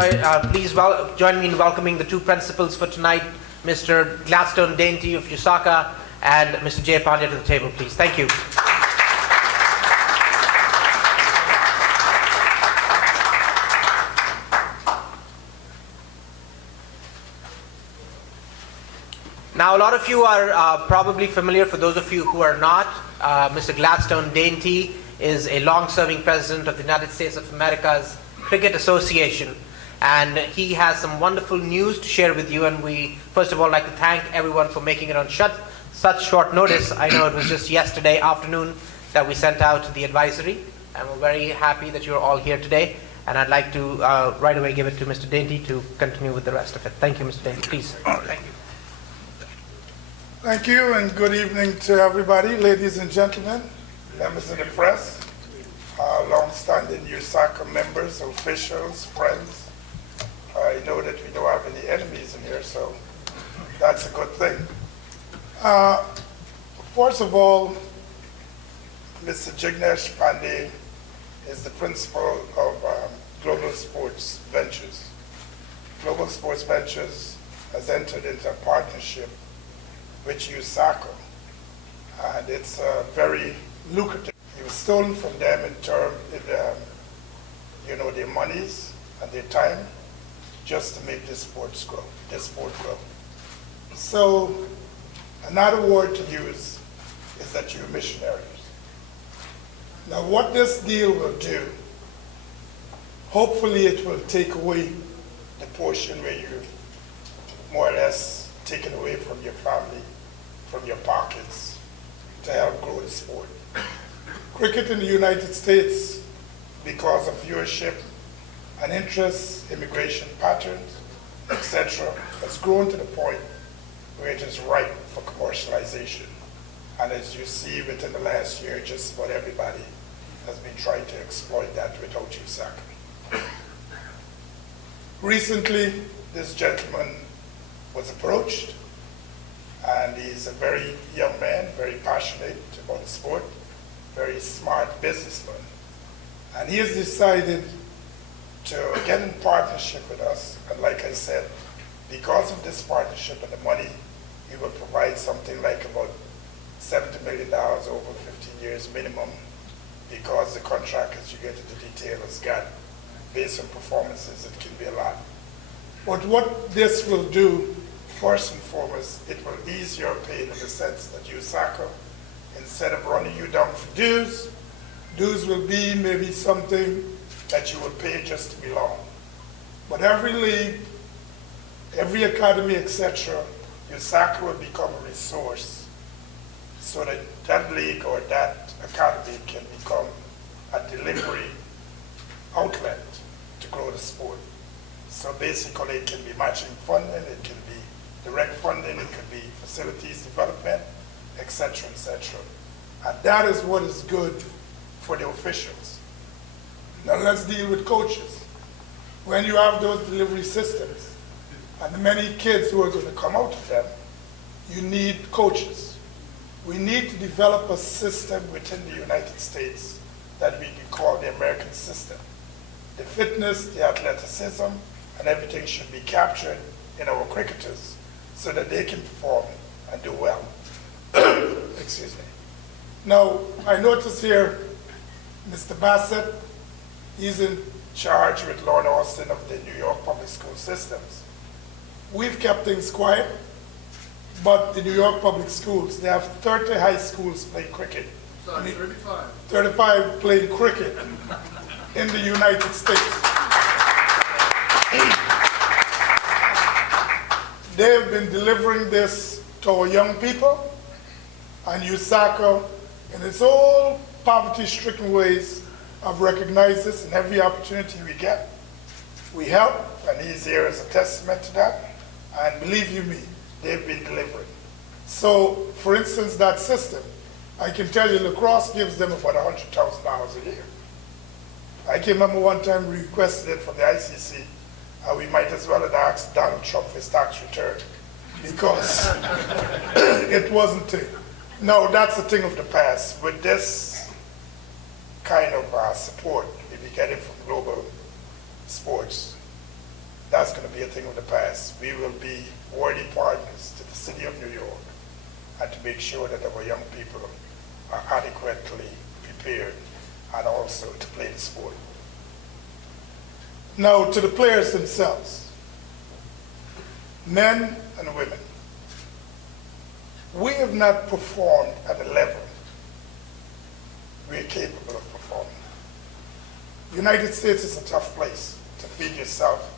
please join me in welcoming the two principals for tonight, Mr. Gladstone Dainty of USACA and Mr. Jay Pandya to the table, please. Thank you. Now, a lot of you are probably familiar. For those of you who are not, Mr. Gladstone Dainty is a long-serving president of the United States of America's Cricket Association, and he has some wonderful news to share with you. And we, first of all, like to thank everyone for making it on such short notice. I know it was just yesterday afternoon that we sent out the advisory, and we're very happy that you're all here today. And I'd like to right away give it to Mr. Dainty to continue with the rest of it. Thank you, Mr. Dainty. Please. Thank you. Thank you, and good evening to everybody, ladies and gentlemen, members of the press, long-standing USACA members, officials, friends. I know that we don't have any enemies in here, so that's a good thing. First of all, Mr. Jignesh Pandey is the principal of Global Sports Ventures. Global Sports Ventures has entered into a partnership with USACA, and it's very lucrative. It was stolen from them in terms of their monies and their time, just to make this sport grow. So another word to use is that you're missionaries. Now, what this deal will do, hopefully it will take away the portion where you're more or less taken away from your family, from your pockets, to help grow the sport. Cricket in the United States, because of viewership and interest, immigration patterns, etc., has grown to the point where it is ripe for commercialization. And as you see within the last year, just about everybody has been trying to exploit that without USACA. Recently, this gentleman was approached, and he's a very young man, very passionate about the sport, very smart businessman. And he has decided to get in partnership with us. And like I said, because of this partnership and the money, he will provide something like about $70 million over 15 years minimum, because the contract, as you get into detail, has got, based on performances, it can be a lot. But what this will do, first and foremost, it will ease your pain in the sense that USACA, instead of running you down for dues will be maybe something that you will pay just to belong. But every league, every academy, etc., USACA will become a resource so that that league or that academy can become a delivery outlet to grow the sport. So basically it can be matching funding, it can be direct funding, it could be facilities development, etc., etc. And that is what is good for the officials. Now let's deal with coaches. When you have those delivery systems and the many kids who are going to come out of them, you need coaches. We need to develop a system within the United States that we can call the American system. The fitness, the athleticism, and everything should be captured in our cricketers so that they can perform and do well. Excuse me. Now, I notice here Mr. Bassett, he's in charge with Lord Austin of the New York public school systems. We've kept things quiet, but the New York public schools, they have 30 high schools playing cricket. Sorry, 35. 35 playing cricket in the United States. They've been delivering this to our young people, and USACA, in its all poverty-stricken ways, have recognized this in every opportunity we get. We help, and he's here as a testament to that, and believe you me, they've been delivering. So, for instance, that system, I can tell you lacrosse gives them about $100,000 a year. I can remember one time we requested it from the ICC, and we might as well have asked Donald Trump for his tax return, because it wasn't it. No, that's a thing of the past. With this kind of support we be getting from global sports, that's going to be a thing of the past. We will be worthy partners to the city of New York and to make sure that our young people are adequately prepared and also to play the sport. Now, to the players themselves, men and women, we have not performed at the level we're capable of performing. The United States is a tough place to feed yourself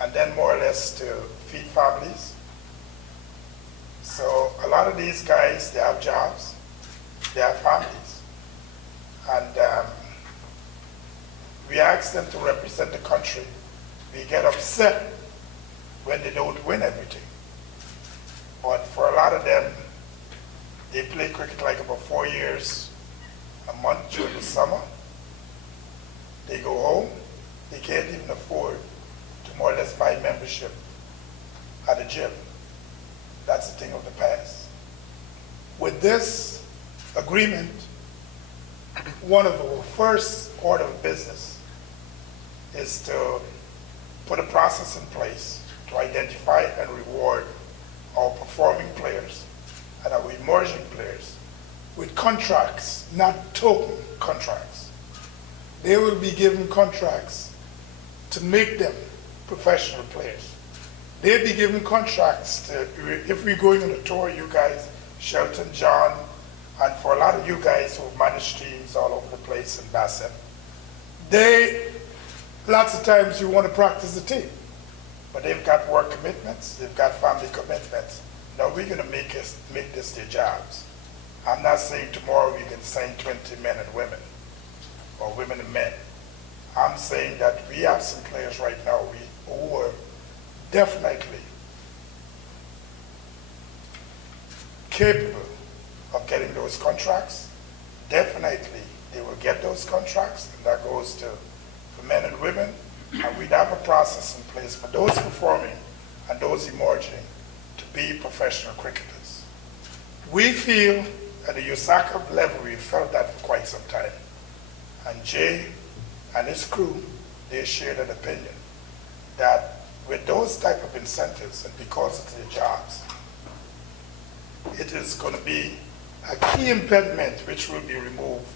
and then more or less to feed families. So a lot of these guys, they have jobs, they have families, and we ask them to represent the country. We get upset when they don't win everything. But for a lot of them, they play cricket like about 4 years, a month during the summer. They go home, they can't even afford to more or less buy membership at a gym. That's a thing of the past. With this agreement, one of our first order of business is to put a process in place to identify and reward our performing players and our emerging players with contracts, not token contracts. They will be given contracts to make them professional players. They'll be given contracts to, if we're going on a tour, you guys, Shelton, John, and for a lot of you guys who manage teams all over the place in Bassett, lots of times you want to practice the team, but they've got work commitments, they've got family commitments. Now we're going to make this their jobs. I'm not saying tomorrow we can sign 20 men and women, or women and men. I'm saying that we have some players right now who are definitely capable of getting those contracts. Definitely they will get those contracts, and that goes to for men and women. And we'd have a process in place for those performing and those emerging to be professional cricketers. We feel at the USACA level, we felt that for quite some time. And Jay and his crew, they shared an opinion that with those type of incentives and because of their jobs, it is going to be a key impediment which will be removed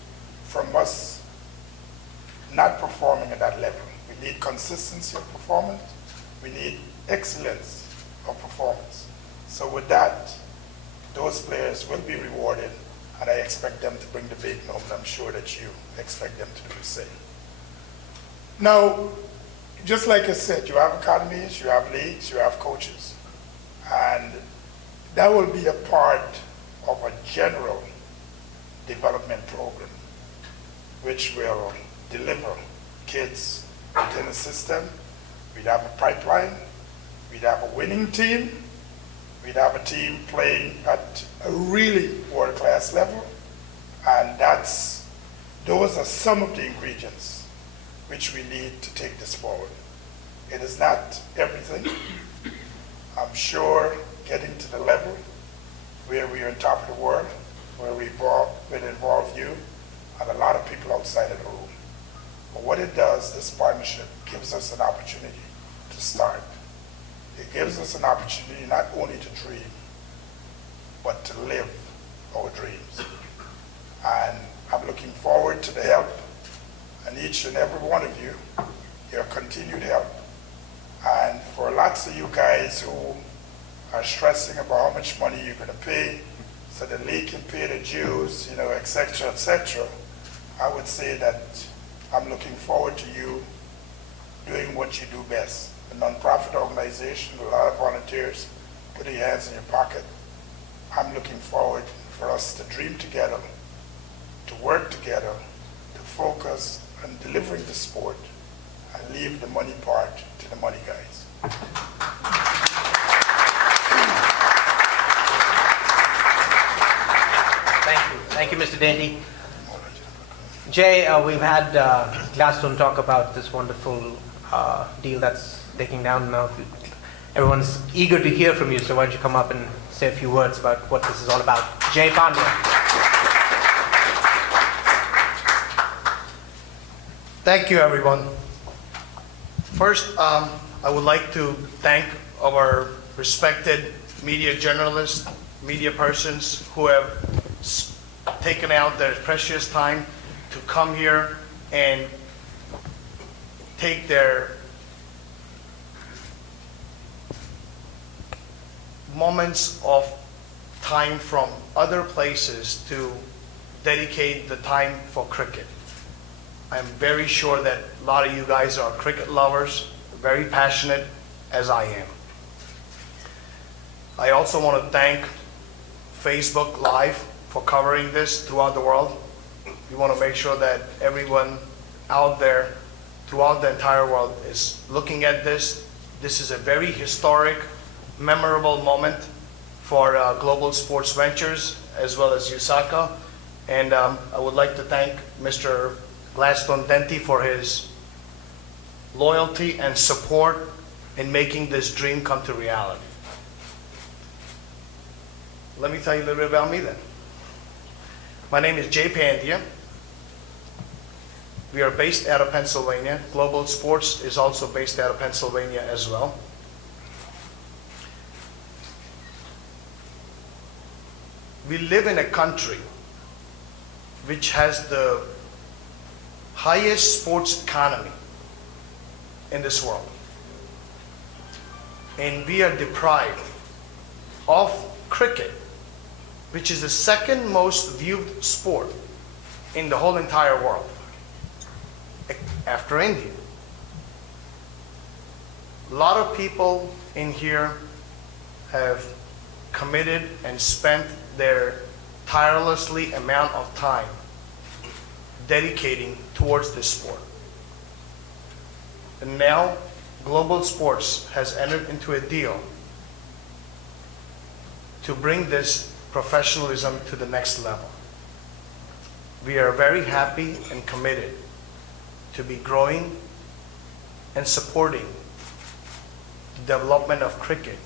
from us not performing at that level. We need consistency of performance. We need excellence of performance. So with that, those players will be rewarded, and I expect them to bring the big home, and I'm sure that you expect them to do the same. Now, just like I said, you have academies, you have leagues, you have coaches, and that will be a part of a general development program which will deliver kids within a system. We'd have a pipeline, we'd have a winning team, we'd have a team playing at a really world-class level, and those are some of the ingredients which we need to take this forward. It is not everything. I'm sure getting to the level where we are on top of the world, where will involve you and a lot of people outside of the room. But what it does, this partnership gives us an opportunity to start. It gives us an opportunity not only to dream, but to live our dreams. And I'm looking forward to the help, and each and every one of you, your continued help. And for lots of you guys who are stressing about how much money you're going to pay so the league can pay the dues, et cetera, I would say that I'm looking forward to you doing what you do best. A nonprofit organization, a lot of volunteers, put your hands in your pocket. I'm looking forward for us to dream together, to work together, to focus on delivering the sport and leave the money part to the money guys. Thank you, Mr. Dainty. Jay, we've had Gladstone talk about this wonderful deal that's taking down now. Everyone's eager to hear from you, so why don't you come up and say a few words about what this is all about. Jay Pandya. Thank you, everyone. First, I would like to thank our respected media journalists, media persons who have taken out their precious time to come here and take their moments of time from other places to dedicate the time for cricket. I'm very sure that a lot of you guys are cricket lovers, very passionate as I am. I also want to thank Facebook Live for covering this throughout the world. We want to make sure that everyone out there throughout the entire world is looking at this. This is a very historic, memorable moment for Global Sports Ventures as well as USACA. And I would like to thank Mr. Gladstone Denty for his loyalty and support in making this dream come to reality. Let me tell you a little bit about me then. My name is Jay Pandya. We are based out of Pennsylvania. Global Sports is also based out of Pennsylvania as well. We live in a country which has the highest sports economy in this world. And we are deprived of cricket, which is the second most viewed sport in the whole entire world, after India. A lot of people in here have committed and spent their tirelessly amount of time dedicating towards this sport. And now Global Sports has entered into a deal to bring this professionalism to the next level. We are very happy and committed to be growing and supporting the development of cricket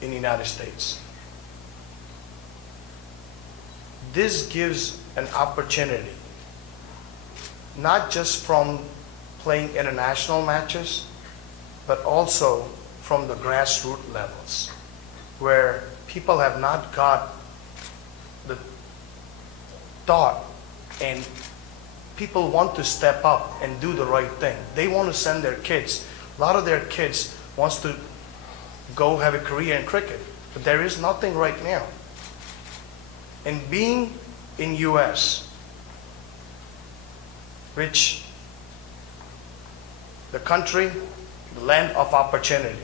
in the United States. This gives an opportunity, not just from playing international matches, but also from the grassroots levels, where people have not got the thought, and people want to step up and do the right thing. They want to send their kids. A lot of their kids wants to go have a career in cricket, but there is nothing right now. And being in US, which the country, the land of opportunity,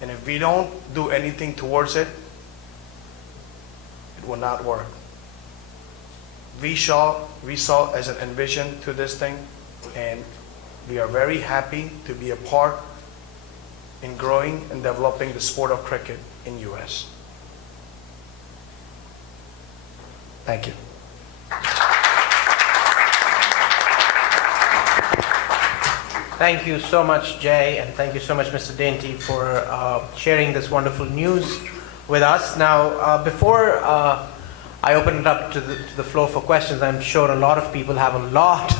and if we don't do anything towards it, it will not work. We saw as an envision to this thing, and we are very happy to be a part in growing and developing the sport of cricket in US. Thank you. Thank you so much, Jay, and thank you so much, Mr. Dainty, for sharing this wonderful news with us. Now, before I open it up to the floor for questions, I'm sure a lot of people have a lot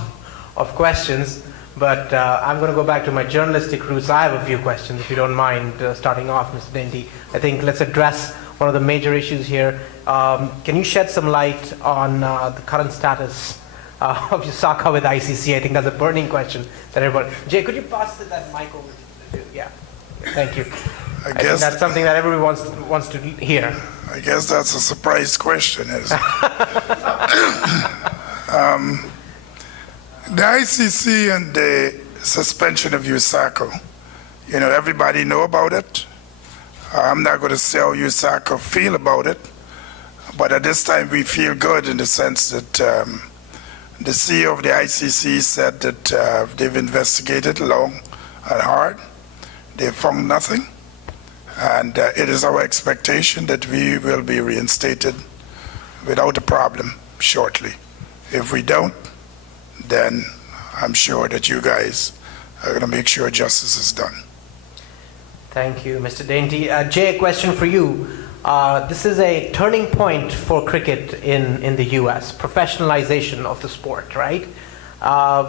of questions, but I'm going to go back to my journalistic roots. I have a few questions, if you don't mind starting off, Mr. Dainty. I think let's address one of the major issues here. Can you shed some light on the current status of USACA with ICC? I think that's a burning question that everybody. Jay, could you pass that mic over to you? Yeah, thank you. I think that's something that everyone wants to hear. I guess that's a surprise question, isn't it? The ICC and the suspension of USACA, everybody know about it. I'm not going to say how USACA feel about it, but at this time we feel good in the sense that the CEO of the ICC said that they've investigated long and hard. They found nothing. And it is our expectation that we will be reinstated without a problem shortly. If we don't, then I'm sure that you guys are going to make sure justice is done. Thank you, Mr. Dainty. Jay, a question for you. This is a turning point for cricket in the US, professionalization of the sport, right?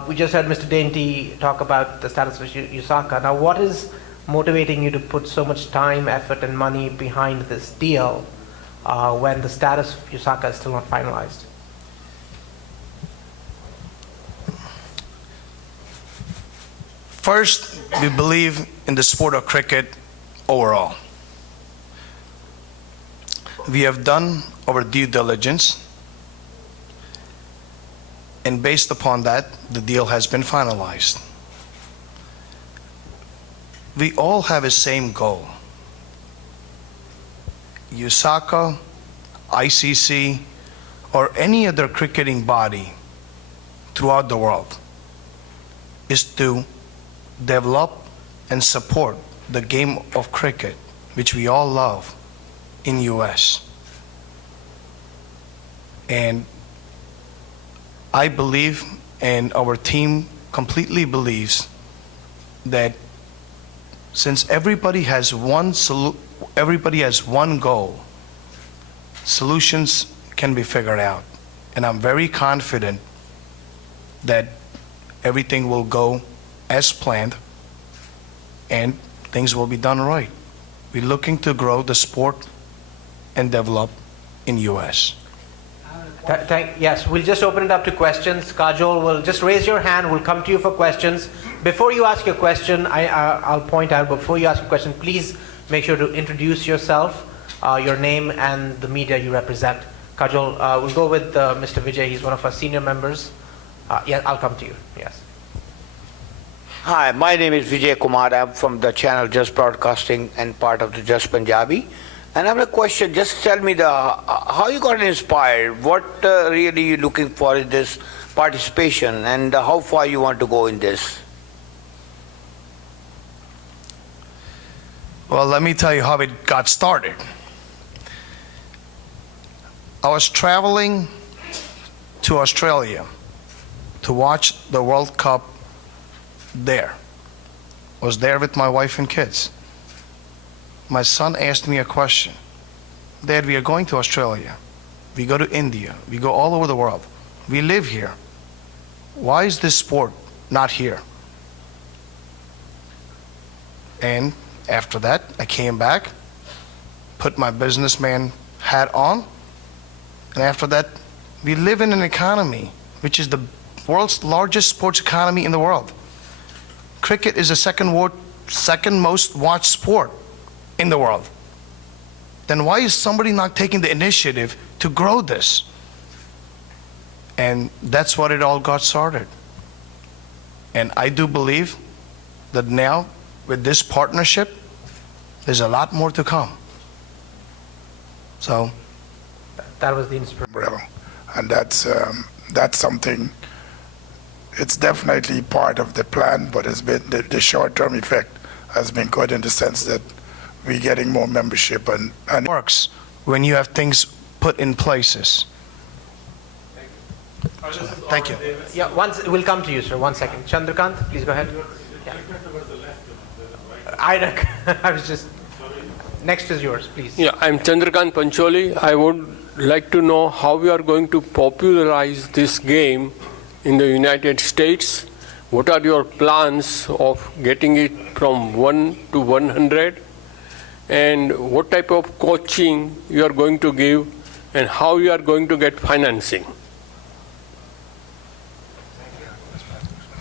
We just heard Mr. Dainty talk about the status of Usaka. Now, what is motivating you to put so much time, effort, and money behind this deal when the status of Usaka is still not finalized? First, we believe in the sport of cricket overall. We have done our due diligence, and based upon that, the deal has been finalized. We all have a same goal. USACA, ICC, or any other cricketing body throughout the world is to develop and support the game of cricket, which we all love, in US. And I believe, and our team completely believes, that since everybody has one goal, solutions can be figured out. And I'm very confident that everything will go as planned and things will be done right. We're looking to grow the sport and develop in US. Yes, we'll just open it up to questions. Kajol will just raise your hand. We'll come to you for questions. Before you ask your question, I'll point out, before you ask your question, please make sure to introduce yourself, your name, and the media you represent. Kajol, we'll go with Mr. Vijay. He's one of our senior members. Yeah, I'll come to you. Yes. Hi, my name is Vijay Kumar. I'm from the channel Just Broadcasting and part of the Just Punjabi. And I have a question. Just tell me how you got inspired. What really you looking for in this participation, and how far you want to go in this? Well, let me tell you how it got started. I was traveling to Australia to watch the World Cup there. I was there with my wife and kids. My son asked me a question. Dad, we are going to Australia. We go to India. We go all over the world. We live here. Why is this sport not here? And after that, I came back, put my businessman hat on, and after that, we live in an economy which is the world's largest sports economy in the world. Cricket is the second most watched sport in the world. Then why is somebody not taking the initiative to grow this? And that's what it all got started. And I do believe that now, with this partnership, there's a lot more to come. So that was the inspiration. umbrella. And that's something, it's definitely part of the plan, but it's been the short-term effect has been good in the sense that we're getting more membership and it works when you have things put in places. Thank you. Yeah, we'll come to you, sir. 1 second. Chandrakant, please go ahead. Yeah. I was just, next is yours, please. Yeah, I'm Chandrakant Pancholi. I would like to know how we are going to popularize this game in the United States. What are your plans of getting it from 1 to 100? And what type of coaching you are going to give, and how you are going to get financing?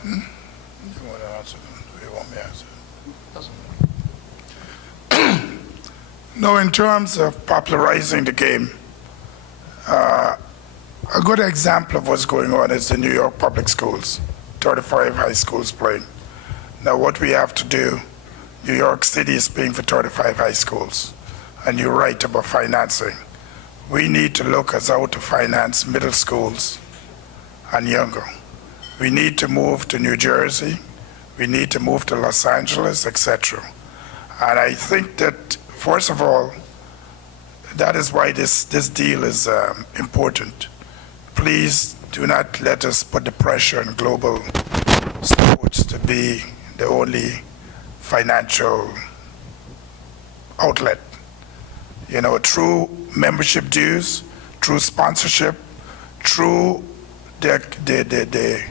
You want to answer? Do you want me to answer? No, in terms of popularizing the game, a good example of what's going on is the New York public schools, 35 high schools playing. Now, what we have to do, New York City is paying for 35 high schools, and you're right about financing. We need to look at how to finance middle schools and younger. We need to move to New Jersey. We need to move to Los Angeles, etc. And I think that, first of all, that is why this deal is important. Please do not let us put the pressure on global sports to be the only financial outlet. You know, through membership dues, through sponsorship, through the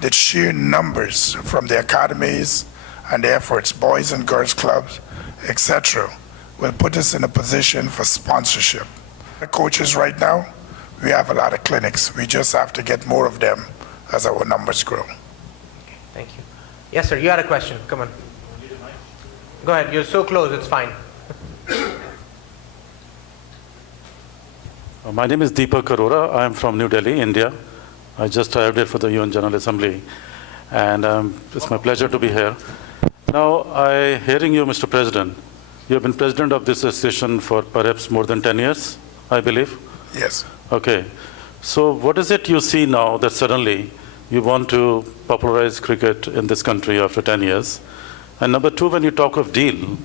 the sheer numbers from the academies and the efforts, boys and girls clubs, etc., will put us in a position for sponsorship. The coaches right now, we have a lot of clinics. We just have to get more of them as our numbers grow. Thank you. Yes, sir, you had a question. Come on. Go ahead. You're so close, it's fine. My name is Deepak Arora. I am from New Delhi, India. I just arrived here for the UN General Assembly, and it's my pleasure to be here. Now, hearing you, Mr. President, you have been president of this association for perhaps more than 10 years, I believe? Yes. Okay. So what is it you see now that suddenly you want to popularize cricket in this country after 10 years? And number two, when you talk of deal,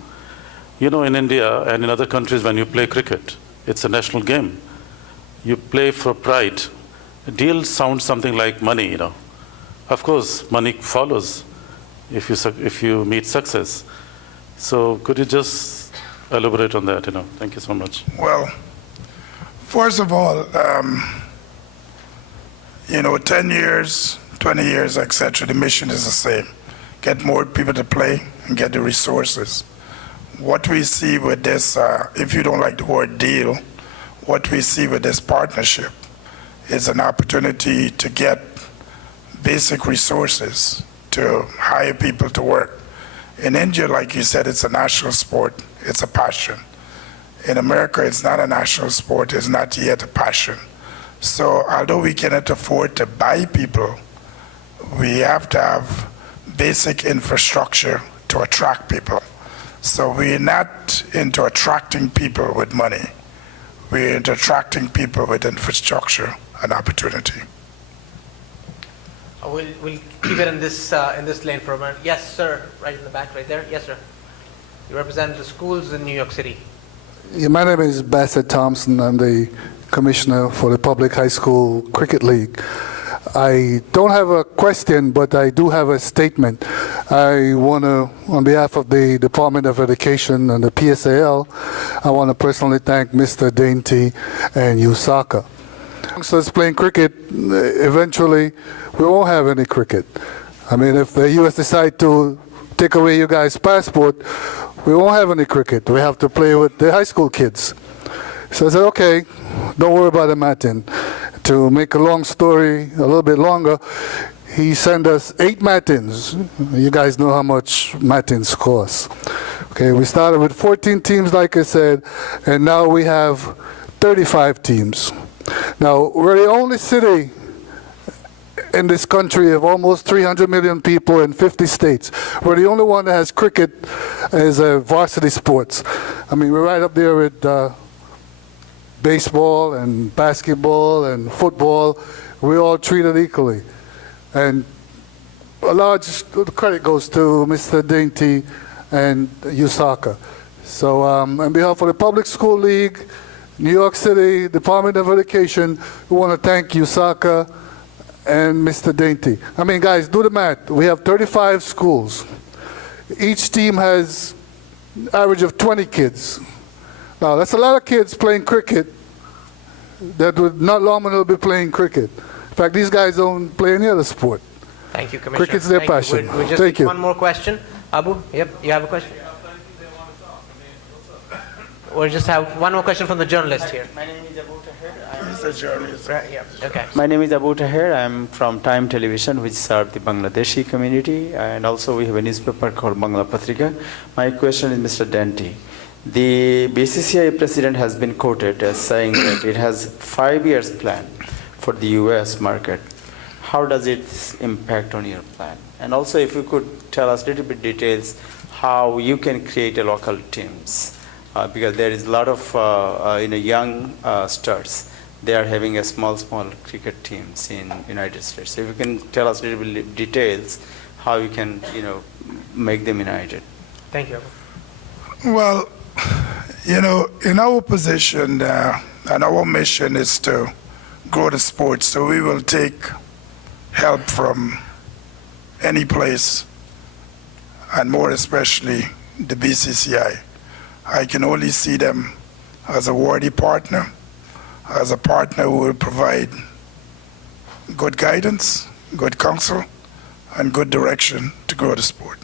you know, in India and in other countries, when you play cricket, it's a national game. You play for pride. Deal sounds something like money, you know. Of course, money follows if you meet success. So could you just elaborate on that, you know? Thank you so much. Well, first of all, 10 years, 20 years, etc., the mission is the same. Get more people to play and get the resources. What we see with this, if you don't like the word deal, what we see with this partnership is an opportunity to get basic resources to hire people to work. In India, like you said, it's a national sport, it's a passion. In America, it's not a national sport, it's not yet a passion. So although we cannot afford to buy people, we have to have basic infrastructure to attract people. So we're not into attracting people with money. We're into attracting people with infrastructure and opportunity. We'll keep it in this lane for a minute. Yes, sir, right in the back, right there. Yes, sir. You represent the schools in New York City. Yeah, my name is Bassett Thompson. I'm the commissioner for the Public High School Cricket League. I don't have a question, but I do have a statement. I want to, on behalf of the Department of Education and the PSAL, I want to personally thank Mr. Dainty and Usaka. Youngsters playing cricket, eventually we won't have any cricket. I mean, if the U.S. decide to take away you guys' passport, we won't have any cricket. We have to play with the high school kids. So I said, okay, don't worry about it, Martin. To make a long story a little bit longer, he sent us 8 matins. You guys know how much matins cost. Okay, we started with 14 teams, like I said, and now we have 35 teams. Now, we're the only city in this country of almost 300 million people in 50 states. We're the only one that has cricket as a varsity sports. I mean, we're right up there with baseball and basketball and football. We're all treated equally. And a large credit goes to Mr. Dainty and Usaka. So on behalf of the Public School League, New York City Department of Education, we want to thank Usaka and Mr. Dainty. I mean, guys, do the math. We have 35 schools. Each team has an average of 20 kids. Now, that's a lot of kids playing cricket that would not long be playing cricket. In fact, these guys don't play any other sport. Thank you, Commissioner. Cricket's their Thank passion. You. We'll just Thank take you. one more question. Abu, yep, you have a question? We'll just have one more question from the journalist here. My name is Abu Tahir. He's a journalist. Right, yeah, okay. My name is Abu Tahir. I'm from Time Television, which serves the Bangladeshi community, and also we have a newspaper called Bangla Patrika. My question is Mr. Dainty. The BCCI president has been quoted as saying that it has 5 years plan for the US market. How does it impact on your plan? And also if you could tell us a little bit details how you can create a local teams. Because there is a lot of young stars. They are having a small cricket teams in United States. So if you can tell us a little bit details how you can make them united. Thank you, Abu. Well, in our position and our mission is to grow the sport, so we will take help from any place, and more especially the BCCI. I can only see them as a worthy partner, as a partner who will provide good guidance, good counsel, and good direction to grow the sport.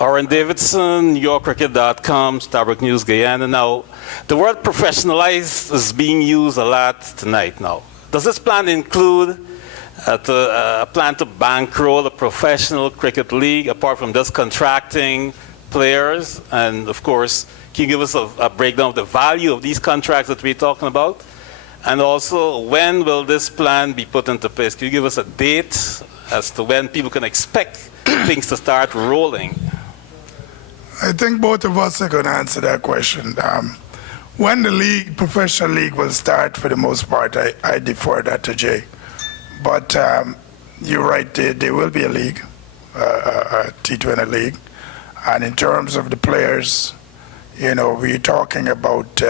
Oren Davidson, NewYorkCricket.com, Starbuck News, Guyana. Now, the word professionalized is being used a lot tonight now. Does this plan include a plan to bankroll a professional cricket league apart from just contracting players? And of course, can you give us a breakdown of the value of these contracts that we're talking about? And also, when will this plan be put into place? Can you give us a date as to when people can expect things to start rolling? I think both of us are going to answer that question. When the professional league will start, for the most part, I defer that to Jay. But you're right, there will be a league, a T20 league. And in terms of the players, we're talking about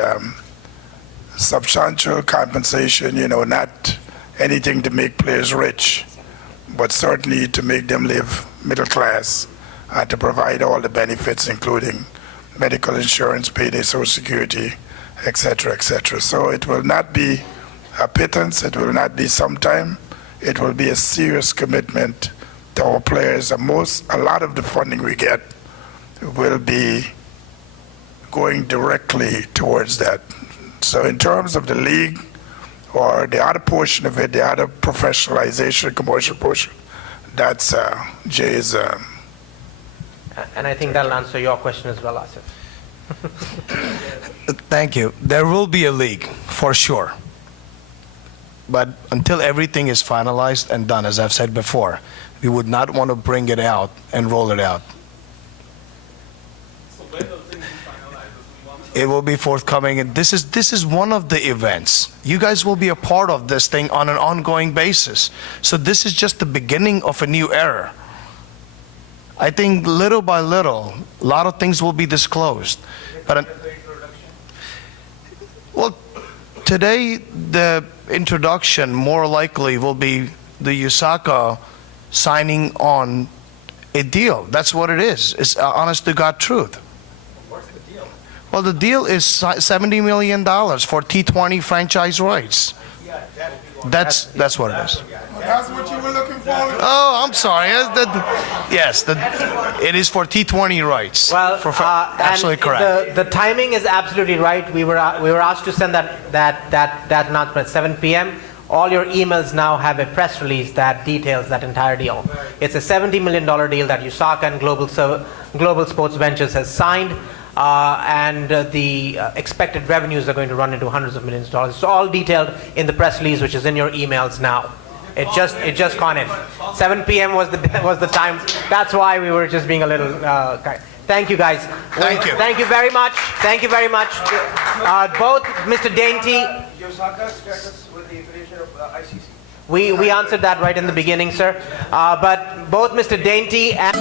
substantial compensation, not anything to make players rich, but certainly to make them live middle class and to provide all the benefits, including medical insurance, payday Social Security, et cetera, et cetera. So it will not be a pittance, it will not be sometime, it will be a serious commitment to our players. A lot of the funding we get will be going directly towards that. So in terms of the league, or the other portion of it, the other professionalization, commercial portion, that's Jay's. And I think that'll answer your question as well, Asif. Thank you. There will be a league, for sure. But until everything is finalized and done, as I've said before, we would not want to bring it out and roll it out. So when will things be finalized? It will be forthcoming, and this is one of the events. You guys will be a part of this thing on an ongoing basis. So this is just the beginning of a new era. I think little by little, a lot of things will be disclosed. But well, today the introduction more likely will be the USACA signing on a deal. That's what it is. It's honest to God truth. What's the deal? Well, the deal is $70 million for T20 franchise rights. That's what it is. That's what you were looking for? Oh, I'm sorry. Yes, it is for T20 rights. Well, absolutely and correct. The timing is absolutely right. We were asked to send that announcement at 7 p.m. All your emails now have a press release that details that entire deal. It's a $70 million deal that USACA and Global Sports Ventures has signed, and the expected revenues are going to run into hundreds of millions of dollars. It's all detailed in the press release, which is in your emails now. It just gone in. 7 p.m. was the time. That's why we were just being a little kind. Thank you, guys. Thank you. Thank you very much. Thank you very much. Both Mr. Dainty. USACA status with the affiliation of ICC. We answered that right in the beginning, sir. But both Mr. Dainty and